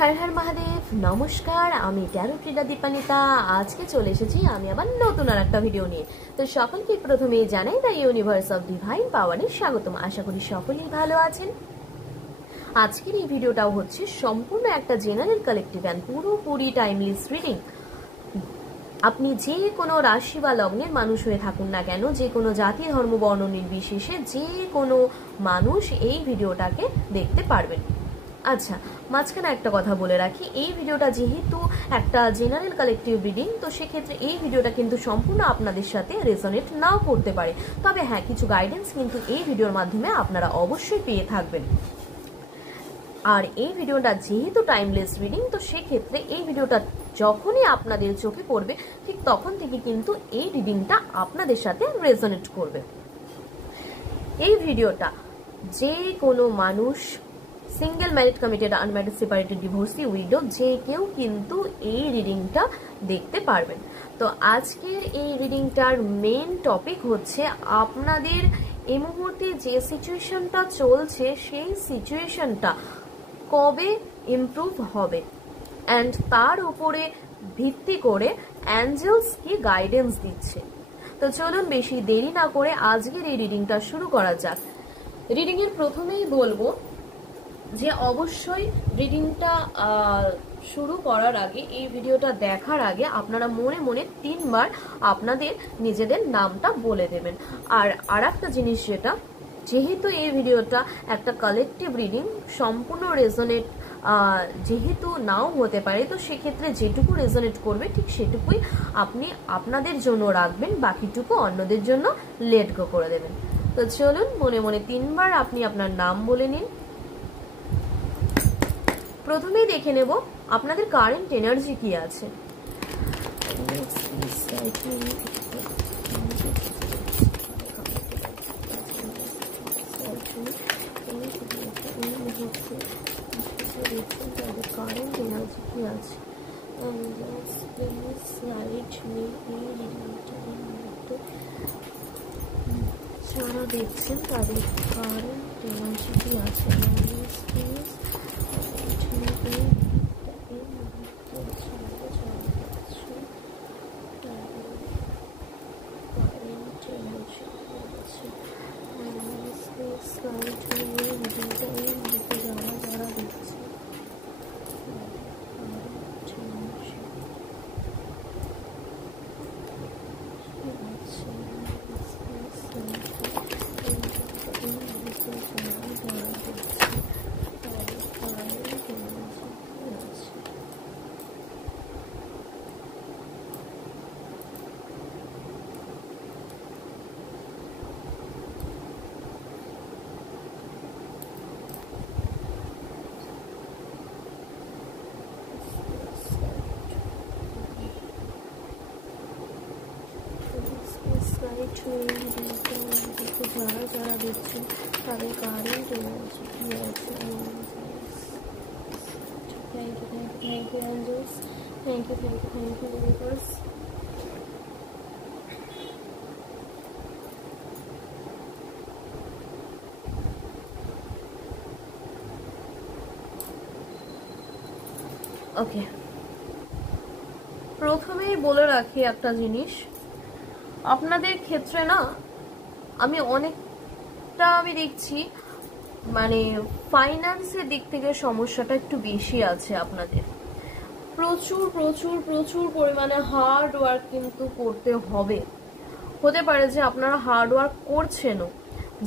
हर हर महादेव नमस्कार আমি taro tedder Dipanwita আজকে চলে এসেছি আমি আবার নতুন আর একটা ভিডিও নিয়ে। তো সকলকে প্রথমেই জানাই দ্য ইউনিভার্স অফ ডিভাইন পাওয়ারে স্বাগতম। আশা করি সকলেই ভালো আছেন। আজকের এই ভিডিওটাও হচ্ছে সম্পূর্ণ একটা জেনারেল কালেকটিভ এন্ড পুরোপুরি টাইমলেস রিডিং। আপনি যে কোনো রাশি বা লগ্নের মানুষ হয়ে থাকুন না কেন, যে কোনো জাতি ধর্ম বর্ণ নির্বিশেষে যে কোনো মানুষ এই ভিডিওটাকে দেখতে পারবেন। আচ্ছা, মাঝখানে একটা কথা বলে রাখি, এই ভিডিওটা যেহেতু একটা জেনারেল কালেকটিভ রিডিং, তো সেক্ষেত্রে এই ভিডিওটা কিন্তু সম্পূর্ণ আপনাদের সাথে রেজোনেট নাও করতে পারে। তবে হ্যাঁ, কিছু গাইডেন্স কিন্তু এই ভিডিওর মাধ্যমে আপনারা অবশ্যই পেয়ে থাকবেন। আর এই ভিডিওটা যেহেতু টাইমলেস রিডিং, তো সেক্ষেত্রে এই ভিডিওটা যখনই আপনাদের চোখে পড়বে ঠিক তখন থেকে কিন্তু এই রিডিংটা আপনাদের সাথে রেজোনেট করবে। এই ভিডিওটা যে কোনো মানুষ, single, married, committed, unmarried, separated, divorcee, widow, যে কেউ কিন্তু এই রিডিংটা দেখতে পারবেন। তো আজকের এই রিডিংটার মেন টপিক হচ্ছে আপনাদের এই মুহূর্তে যে সিচুয়েশনটা চলছে সেই সিচুয়েশনটা কবে ইমপ্রুভ হবে অ্যান্ড তার উপরে ভিত্তি করে অ্যাঞ্জেলস কি গাইডেন্স দিচ্ছে। তো চলুন বেশি দেরি না করে আজকের এই রিডিংটা শুরু করা যাক। রিডিংয়ের প্রথমেই বলবো যে অবশ্যই রিডিংটা শুরু করার আগে, এই ভিডিওটা দেখার আগে আপনারা মনে মনে 3 বার আপনাদের নিজেদের নামটা বলে দেবেন। আর একটা জিনিস, যেটা যেহেতু এই ভিডিওটা একটা কালেকটিভ রিডিং, সম্পূর্ণ রেজোনেট যেহেতু নাও হতে পারে, তো সেক্ষেত্রে যেটুকু রেজোনেট করবে ঠিক সেটুকুই আপনি আপনাদের জন্য রাখবেন, বাকিটুকু অন্যদের জন্য লেট গো করে দেবেন। তো চলুন মনে মনে 3 বার আপনি আপনার নাম বলে নিন। প্রথমেই দেখে নেব আপনাদের কারেন্ট এনার্জি কি আছে। কারেন্ট এনার্জি কি আছে যারা দেখছেন তাদের কারেন্ট এনার্জি কি আছে। যারা যারা দেখছেন তাদের কারেন্ট এনার্জি কি আছে। Thank you angels, thank you universe. Okay, প্রথমেই বলে রাখি একটা জিনিস, আপনাদের ক্ষেত্রে না আমি দেখছি মানে ফাইন্যান্সের দিক থেকে সমস্যাটা একটু বেশি আছে আপনাদের। প্রচুর প্রচুর প্রচুর পরিমাণে হার্ড ওয়ার্ক কিন্তু করতে হবে। হতে পারে যে আপনারা হার্ড ওয়ার্ক করছেনও।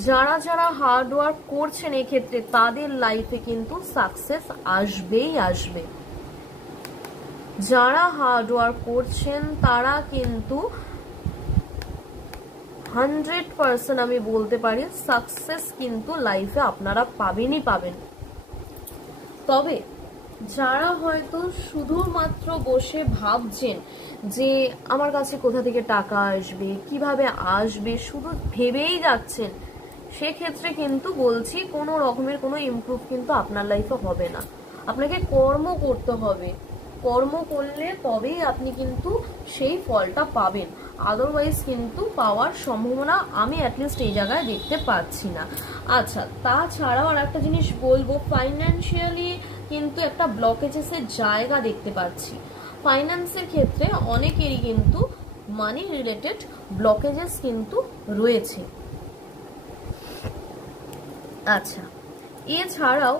যারা যারা হার্ড ওয়ার্ক করছেন এক্ষেত্রে তাদের লাইফে কিন্তু সাকসেস আসবেই আসবে। যারা হার্ড ওয়ার্ক করছেন তারা কিন্তু 100% আমি বলতে পারি সাকসেস কিন্তু লাইফে আপনারা পাবেনই পাবেন। তবে যারা হয়তো শুধুমাত্র বসে ভাবছেন যে আমার কাছে কোথা থেকে টাকা আসবে, কিভাবে আসবে, শুধু ভেবেই যাচ্ছেন, সেক্ষেত্রে কিন্তু বলছি কোনো রকমের কোনো ইমপ্রুভ কিন্তু আপনার লাইফে হবে না। আপনাকে কর্ম করতে হবে, কর্ম করলে তবেই আপনি কিন্তু সেই ফলটা পাবেন। আদারওয়াইজ কিন্তু পাওয়ার সম্ভাবনা আমি অ্যাটলিস্ট এই জায়গায় দেখতে পাচ্ছি না। আচ্ছা, তাছাড়াও আর একটা জিনিস বলবো, ফাইন্যান্সিয়ালি কিন্তু একটা ব্লকেজেসের জায়গা দেখতে পাচ্ছি। ফাইন্যান্সের ক্ষেত্রে অনেকেরই কিন্তু মানি রিলেটেড ব্লকেজেস কিন্তু রয়েছে। আচ্ছা, এছাড়াও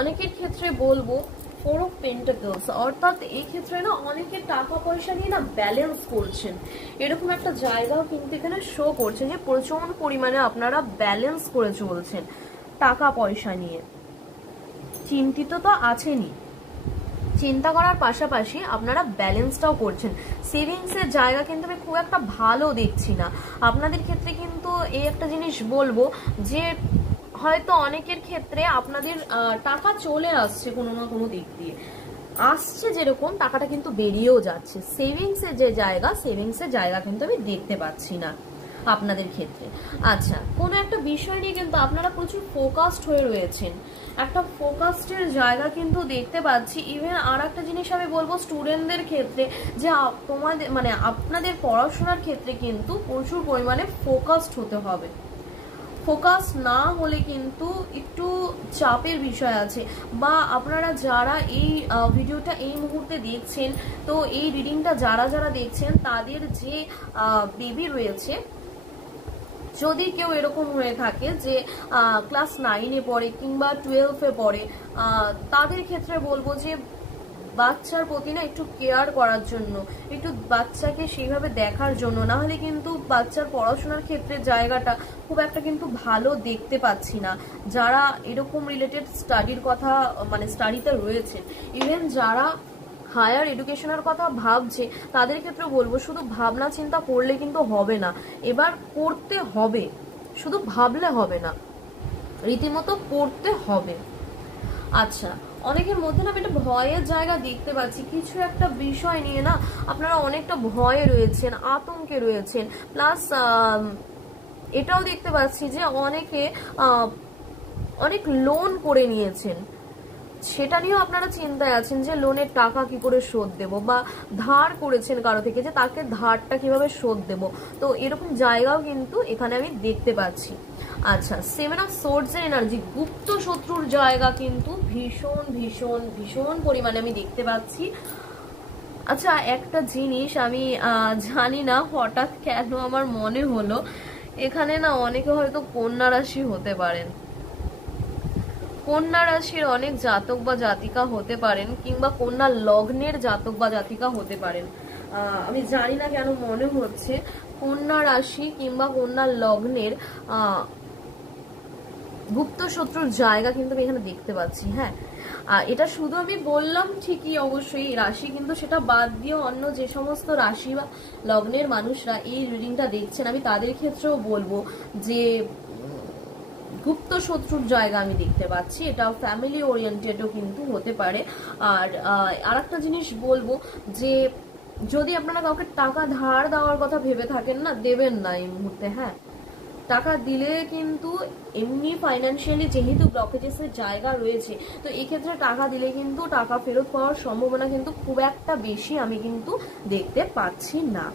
অনেকের ক্ষেত্রে বলবো 4 of Pentacles, অর্থাৎ এই ক্ষেত্রে না অনেকে টাকা পয়সা নিয়ে না ব্যালেন্স করছেন, এরকম একটা জায়গাও কিন্তু এখানে শো করছে যে প্রচুর পরিমাণে আপনারা ব্যালেন্স করে চলছেন টাকা পয়সা নিয়ে। চিন্তিত তো আছেনই, চিন্তা করার পাশাপাশি আপনারা ব্যালেন্সটাও করছেন। সেভিংসের জায়গা কিন্তু আমি খুব একটা ভালো দেখছি না আপনাদের ক্ষেত্রে। কিন্তু এই একটা জিনিস বলবো যে হয়তো অনেকের ক্ষেত্রে আপনাদের টাকা চলে আসছে কোনো না কোনো দিক দিয়ে, আসছে যেরকম টাকাটা কিন্তু বেরিয়েও যাচ্ছে। সেভিংসের যে জায়গা, সেভিংসের জায়গা কিন্তু আমি দেখতে পাচ্ছি না আপনাদের ক্ষেত্রে। আচ্ছা, কোনো একটা বিষয় নিয়ে কিন্তু আপনারা প্রচুর ফোকাসড হয়ে রয়েছেন, একটা ফোকাসডের জায়গা কিন্তু দেখতে পাচ্ছি। ইভেন আর একটা জিনিস আমি বলবো স্টুডেন্টদের ক্ষেত্রে যে তোমাদের মানে আপনাদের পড়াশোনার ক্ষেত্রে কিন্তু প্রচুর পরিমাণে ফোকাসড হতে হবে। ফোকাস না হলে কিন্তু একটু চাপের বিষয় আছে। বা আপনারা যারা এই ভিডিওটা এই মুহূর্তে দেখছেন, তো এই রিডিংটা যারা যারা দেখছেন তাদের যে বেবি রয়েছে, যদি কেউ এরকম হয়ে থাকে যে ক্লাস 9-এ পড়ে কিংবা 12-এ পড়ে, তাদের ক্ষেত্রে বলবো যে বাচ্চার প্রতি না একটু কেয়ার করার জন্য, একটু বাচ্চাকে সেইভাবে দেখার জন্য, না হলে কিন্তু বাচ্চার পড়াশোনার ক্ষেত্রে জায়গাটা খুব একটা কিন্তু ভালো দেখতে পাচ্ছি না। যারা এরকম রিলেটেড স্টাডির কথা মানে স্টাডিতে রয়েছেন, ইভেন যারা হায়ার এডুকেশনের কথা ভাবছে, তাদের ক্ষেত্রে বলবো শুধু ভাবনা চিন্তা করলে কিন্তু হবে না, এবার করতে হবে, শুধু ভাবলে হবে না, রীতিমতো করতে হবে। আচ্ছা, অনেকের মধ্যে না আমি একটা ভয়ের জায়গা দেখতে পাচ্ছি, কিছু একটা বিষয় নিয়ে না আপনারা অনেকটা ভয়ে রয়েছেন, আতঙ্কে রয়েছেন। প্লাস এটাও দেখতে পাচ্ছি যে অনেকে অনেক লোন করে নিয়েছেন, সেটা নিয়েও আপনারা চিন্তায় আছেন যে লোনের টাকা কি করে শোধ দেব, বা ধার করেছেন কারো থেকে যে তাকে ধারটা কিভাবে শোধ দেব, তো এরকম জায়গাও কিন্তু এখানে আমি দেখতে পাচ্ছি। আচ্ছা, 7 অফ সোর্ডস এর এনার্জি, গুপ্ত শত্রুর জায়গা কিন্তু ভীষণ ভীষণ ভীষণ পরিমাণে আমি দেখতে পাচ্ছি। আচ্ছা, একটা জিনিস আমি জানি না হঠাৎ কেন আমার মনে হলো, এখানে না অনেকে হয়তো কন্যা রাশি হতে পারেন, কন্যা রাশির অনেক জাতক বা জাতিকা হতে পারেন, কিংবা কন্যা লগ্নের জাতক বা জাতিকা হতে পারেন। আমি জানি না কেন মনে হচ্ছে কন্যা রাশি কিংবা কন্যা লগ্নের গুপ্ত শত্রুর জায়গা কিন্তু আমি এখানে দেখতে পাচ্ছি। হ্যাঁ, এটা শুধু আমি বললাম ঠিকই, অবশ্যই রাশি, কিন্তু সেটা বাদ দিয়ে অন্য যে সমস্ত রাশি বা লগ্নের মানুষরা এই রিডিংটা দেখছেন, আমি তাদের ক্ষেত্রেও বলবো যে গুপ্ত শত্রুর জায়গা আমি দেখতে পাচ্ছি। এটা ফ্যামিলি ওরিয়েন্টেডও কিন্তু হতে পারে। আর আরেকটা জিনিস বলবো যে যদি আপনারা কাউকে টাকা ধার দেওয়ার কথা ভেবে থাকেন না, দেবেন না এই মুহূর্তে। হ্যাঁ, টাকা দিলে কিন্তু এমনি ফাইন্যান্সিয়ালি যেহেতু ব্লকেজেসের জায়গা রয়েছে, তো এই ক্ষেত্রে টাকা দিলে কিন্তু টাকা ফেরত পাওয়ার সম্ভাবনা কিন্তু খুব একটা বেশি আমি কিন্তু দেখতে পাচ্ছি না।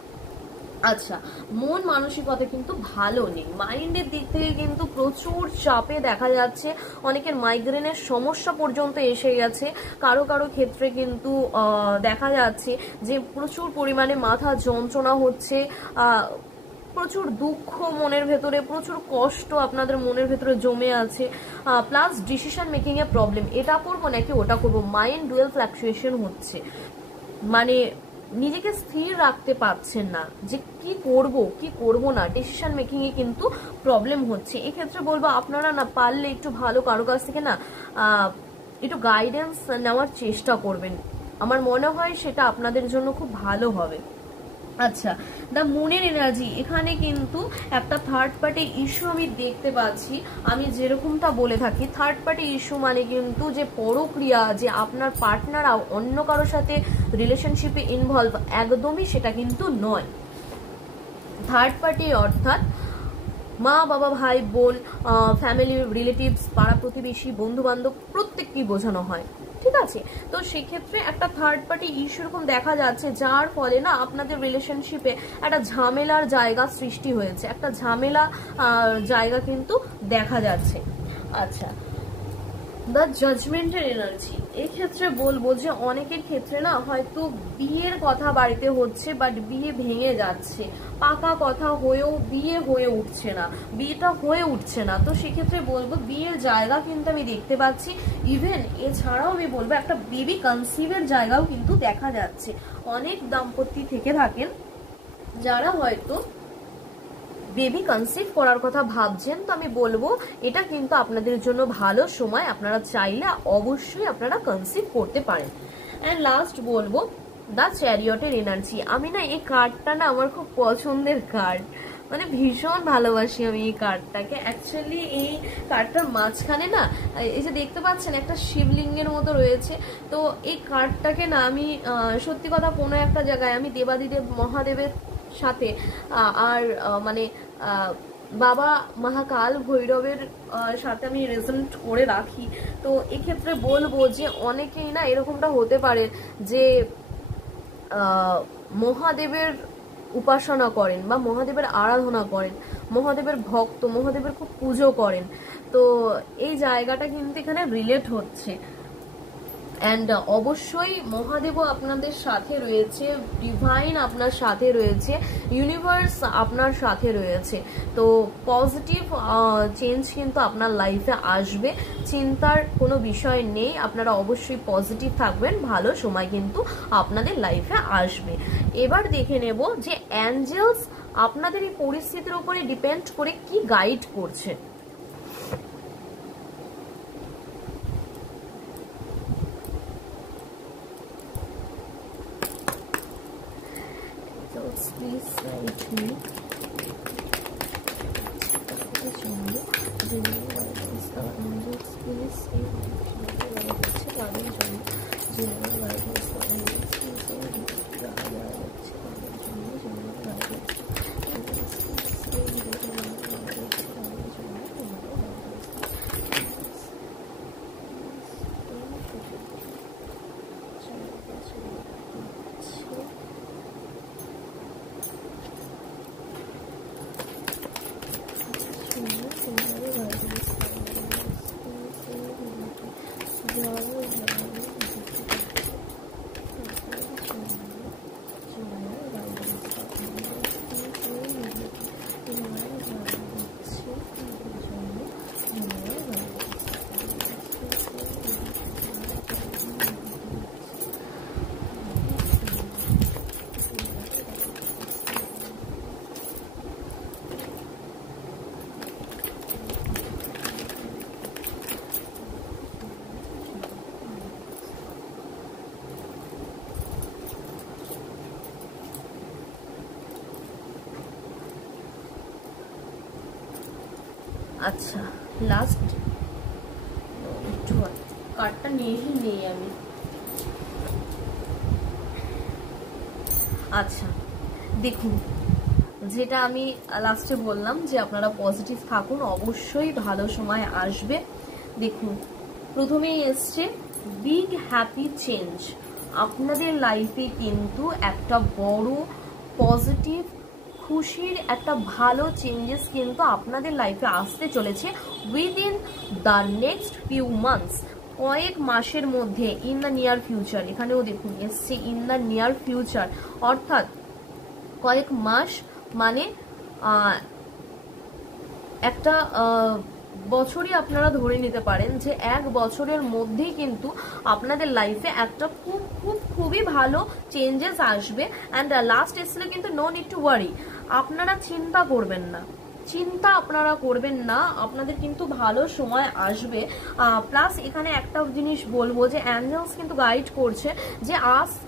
আচ্ছা, মন মানসিকতা কিন্তু ভালো নেই, মাইন্ডের দিক থেকে কিন্তু প্রচুর চাপে দেখা যাচ্ছে। অনেকের মাইগ্রেনের সমস্যা পর্যন্ত এসে গেছে, কারো কারো ক্ষেত্রে কিন্তু দেখা যাচ্ছে যে প্রচুর পরিমাণে মাথা যন্ত্রণা হচ্ছে, প্রচুর দুঃখ মনের ভেতরে, প্রচুর কষ্ট আপনাদের মনের ভেতরে জমে আছে। প্লাস ডিসিশন মেকিং এ প্রবলেম, এটা করবো নাকি ওটা করবো, মাইন্ড ডুয়েল ফ্লাকচুয়েশন হচ্ছে, মানে নিজেকে স্থির রাখতে পারছেন না যে কি করব কি করব না, ডিসিশন মেকিং এ কিন্তু প্রবলেম হচ্ছে। এই ক্ষেত্রে বলবো আপনারা না পারলে একটু ভালো কারো কাছ থেকে না একটু গাইডেন্স নেওয়ার চেষ্টা করবেন, আমার মনে হয় সেটা আপনাদের জন্য খুব ভালো হবে। আচ্ছা, দ্য মুনের এনার্জি, এখানে কিন্তু একটা থার্ড পার্টি ইস্যু আমি দেখতে পাচ্ছি। আমি যেরকমটা বলে থাকি, থার্ড পার্টি ইস্যু মানে কিন্তু যে পরক্রিয়া, যে আপনার পার্টনাররাও অন্য কারোর সাথে রিলেশনশিপে ইনভলভ, একদমই সেটা কিন্তু নয়। থার্ড পার্টি অর্থাৎ মা বাবা ভাই বোন, ফ্যামিলি রিলেটিভস, পাড়া প্রতিবেশী, বন্ধু বান্ধব প্রত্যেককেই বোঝানো হয়, ঠিক আছে। তো সেক্ষেত্রে একটা থার্ড পার্টি ইস্যু এরকম দেখা যাচ্ছে, যার ফলে না আপনাদের রিলেশনশিপে একটা ঝামেলার জায়গা সৃষ্টি হয়েছে, একটা ঝামেলা জায়গা কিন্তু দেখা যাচ্ছে। আচ্ছা, দ্য জাজমেন্টের এনার্জি। এই ক্ষেত্রে বলবো যে অনেকের ক্ষেত্রে না হয়তো বিয়ের কথা বাড়িতে হচ্ছে, বাট বিয়ে ভেঙে যাচ্ছে, পাকা কথা হয়েও বিয়ে হয়ে উঠছে না, বিয়েটা হয়ে উঠছে না। তো সেক্ষেত্রে বলবো বিয়ের জায়গা কিন্তু আমি দেখতে পাচ্ছি। ইভেন এছাড়াও আমি বলবো একটা বেবি কনসিভের জায়গাও কিন্তু দেখা যাচ্ছে। অনেক দাম্পত্য থেকে থাকেন যারা হয়তো বেবি কনসিভ করার কথা ভাবছেন, তো আমি বলবো এটা কিন্তু আপনাদের জন্য ভালো সময়। আপনারা চাইলে অবশ্যই আপনারা কনসিভ করতে পারেন। অ্যান্ড লাস্ট বলবো দ্য চ্যারিয়টের এনার্জি। আমি না এই কার্ডটা না আমার খুব পছন্দের কার্ড, মানে ভীষণ ভালোবাসি আমি এই কার্ডটাকে। অ্যাকচুয়ালি এই কার্ডটার মাঝখানে না এই যে দেখতে পাচ্ছেন একটা শিবলিঙ্গের মতো রয়েছে। তো এই কার্ডটাকে না আমি সত্যি কথা কোনো একটা জায়গায় আমি দেবাদিদেব মহাদেবের সাথে আর মানে বাবা মহাকাল ভৈরবের সাথে আমি রেজনেট করে রাখি। তো এক্ষেত্রে বলবো যে অনেকেই না এরকমটা হতে পারে যে মহাদেবের উপাসনা করেন বা মহাদেবের আরাধনা করেন, মহাদেবের ভক্ত, মহাদেবের খুব পুজো করেন। তো এই জায়গাটা কিন্তু এখানে রিলেট হচ্ছে। অ্যান্ড অবশ্যই মহাদেবও আপনাদের সাথে রয়েছে, ডিভাইন আপনার সাথে রয়েছে, ইউনিভার্স আপনার সাথে রয়েছে। তো পজিটিভ চেঞ্জ কিন্তু আপনার লাইফে আসবে, চিন্তার কোনো বিষয় নেই। আপনারা অবশ্যই পজিটিভ থাকবেন, ভালো সময় কিন্তু আপনাদের লাইফে আসবে। এবার দেখে নেব যে অ্যাঞ্জেলস আপনাদের এই পরিস্থিতির উপরে ডিপেন্ড করে কি গাইড করছে। Please write me. আচ্ছা, লাস্ট কার্ডটা নিয়েই নেই আমি। আচ্ছা দেখুন, যেটা আমি লাস্টে বললাম যে আপনারা পজিটিভ থাকুন, অবশ্যই ভালো সময় আসবে। দেখুন প্রথমেই এসছে বিগ হ্যাপি চেঞ্জ। আপনাদের লাইফে কিন্তু একটা বড় পজিটিভ খুশির একটা ভালো চেঞ্জেস কিন্তু আপনাদের লাইফে আসতে চলেছে within the next few months. কয়েক মাসের মধ্যে, ইন দ্য নিয়ার ফিউচার, এখানেও দেখুন এসছে ইন দ্য নিয়ার ফিউচার, অর্থাৎ কয়েক মাস মানে একটা বছরই আপনারা ধরে নিতে পারেন যে এক বছরের মধ্যেই কিন্তু আপনাদের লাইফে একটা খুবই ভালো চেঞ্জেস আসবে। অ্যান্ড লাস্ট এসলে কিন্তু নো নিড টু ওয়ারি, আপনারা চিন্তা করবেন না, চিন্তা আপনারা করবেন না, আপনাদের কিন্তু ভালো সময় আসবে। প্লাস এখানে একটা জিনিস বলবো যে অ্যাঞ্জেলস কিন্তু গাইড করছে যে ask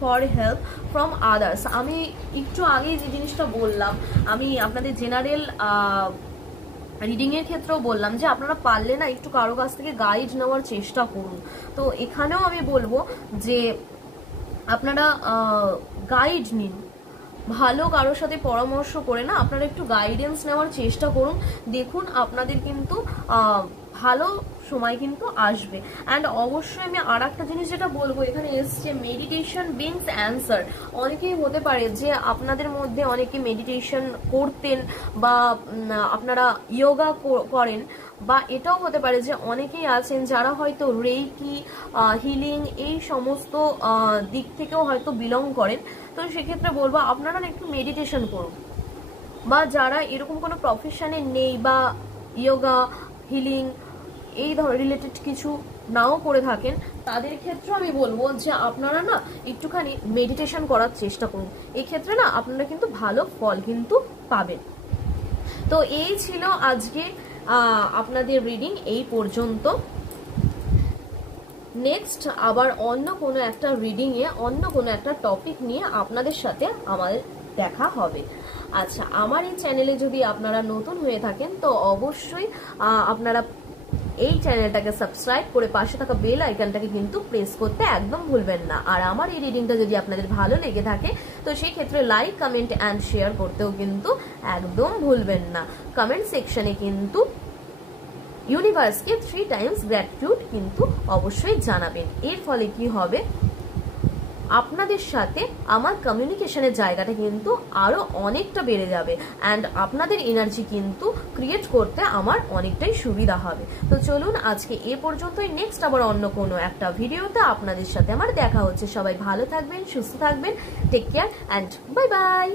for help from others. আমি একটু আগেই যে জিনিসটা বললাম, আমি আপনাদের জেনারেল রিডিং এর ক্ষেত্রেও বললাম যে আপনারা পারলে না একটু কারো কাছ থেকে গাইড নেওয়ার চেষ্টা করুন। তো এখানেও আমি বলবো যে আপনারা গাইড নিন, ভালো কারোর সাথে পরামর্শ করে না আপনারা একটু গাইডেন্স নেওয়ার চেষ্টা করুন। দেখুন আপনাদের কিন্তু ভালো সময় কিন্তু আসবে। অ্যান্ড অবশ্যই আমি আর একটা জিনিস যেটা বলবো, এখানে এসছে মেডিটেশন বিংস অ্যান্সার। অনেকেই হতে পারে যে আপনাদের মধ্যে অনেকে মেডিটেশন করতেন বা আপনারা ইয়োগা করেন, বা এটাও হতে পারে যে অনেকেই আছেন যারা হয়তো রেইকি, হিলিং এই সমস্ত দিক থেকেও হয়তো বিলং করেন। তো সেক্ষেত্রে বলবো আপনারা একটু মেডিটেশন করুন। বা যারা এরকম কোনো প্রফেশনে নেই বা ইয়োগা, হিলিং এই রিলেটেড কিছু নাও করে থাকেন, তাদের ক্ষেত্রে আমি বলবো যে আপনারা না একটুখানি মেডিটেশন করার চেষ্টা করুন। এই ক্ষেত্রে না আপনারা কিন্তু ভালো ফল কিন্তু পাবেন। তো এই ছিল আজকে আপনাদের রিডিং, এই পর্যন্ত। নেক্সট আবার অন্য কোনো একটা রিডিংয়ে অন্য কোনো একটা টপিক নিয়ে আপনাদের সাথে আমাদের দেখা হবে। আচ্ছা, আমার এই চ্যানেলে যদি আপনারা নতুন হয়ে থাকেন তো অবশ্যই আপনারা এই চ্যানেলটাকে সাবস্ক্রাইব করে পাশে থাকা বেল আইকনটাকে কিন্তু প্রেস করতে একদম ভুলবেন না। আর আমার এই রিডিংটা যদি আপনাদের ভালো লেগে থাকে তো সেই ক্ষেত্রে লাইক, কমেন্ট অ্যান্ড শেয়ার করতেও কিন্তু একদম ভুলবেন না। কমেন্ট সেকশনে কিন্তু ইউনিভার্সকে 3 টাইমস গ্র্যাটিটিউড কিন্তু অবশ্যই জানাবেন। এর ফলে কি হবে, আপনাদের সাথে আমার কমিউনিকেশনের জায়গাটা কিন্তু আরো অনেকটা বেড়ে যাবে অ্যান্ড আপনাদের এনার্জি কিন্তু ক্রিয়েট করতে আমার অনেকটাই সুবিধা হবে। তো চলুন আজকে এ পর্যন্তই। নেক্সট আবার অন্য কোনো একটা ভিডিওতে আপনাদের সাথে আমার দেখা হচ্ছে। সবাই ভালো থাকবেন, সুস্থ থাকবেন, take care and bye by.